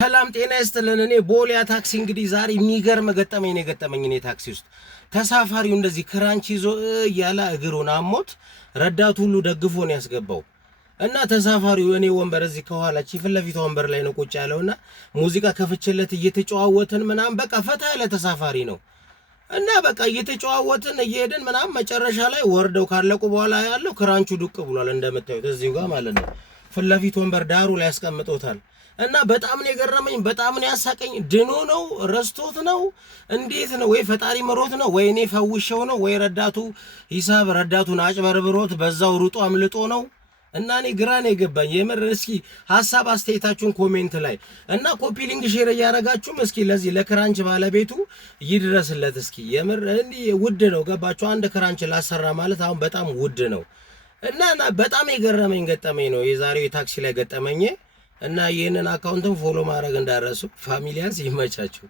ሰላም ጤና ይስጥልን። እኔ ቦሊያ ታክሲ እንግዲህ ዛሬ የሚገርም ገጠመኝ ነው የገጠመኝ። እኔ ታክሲ ውስጥ ተሳፋሪው እንደዚህ ክራንች ይዞ እያለ እግሩን አሞት ረዳቱ ሁሉ ደግፎ ነው ያስገባው እና ተሳፋሪው እኔ ወንበር እዚህ ከኋላ ፊት ለፊት ወንበር ላይ ነው ቁጭ ያለውና ሙዚቃ ከፍቼለት እየተጨዋወትን ምናምን በቃ ፈታ ያለ ተሳፋሪ ነው እና በቃ እየተጨዋወትን እየሄድን ምናምን መጨረሻ ላይ ወርደው ካለቁ በኋላ ያለው ክራንቹ ዱቅ ብሏል እንደምታዩት እዚሁ ጋር ማለት ነው። ፊት ለፊት ወንበር ዳሩ ላይ ያስቀምጦታል። እና በጣም ነው የገረመኝ፣ በጣም ነው ያሳቀኝ። ድኖ ነው ረስቶት ነው እንዴት ነው? ወይ ፈጣሪ መሮት ነው ወይ እኔ ፈውሼው ነው ወይ ረዳቱ ሂሳብ ረዳቱን አጭበርብሮት በዛው ሩጦ አምልጦ ነው። እና እኔ ግራ ነው የገባኝ የምር። እስኪ ሐሳብ አስተያየታችሁን ኮሜንት ላይ እና ኮፒ ሊንክ ሼር እያደረጋችሁም እስኪ ለዚህ ለክራንች ባለቤቱ ይድረስለት። እስኪ የምር እንዲህ ውድ ነው ገባችሁ? አንድ ክራንች ላሰራ ማለት አሁን በጣም ውድ ነው። እና በጣም የገረመኝ ገጠመኝ ነው የዛሬው የታክሲ ላይ ገጠመኝ። እና ይህንን አካውንትን ፎሎ ማድረግ እንዳረሱ ፋሚሊያንስ ይመቻችሁ።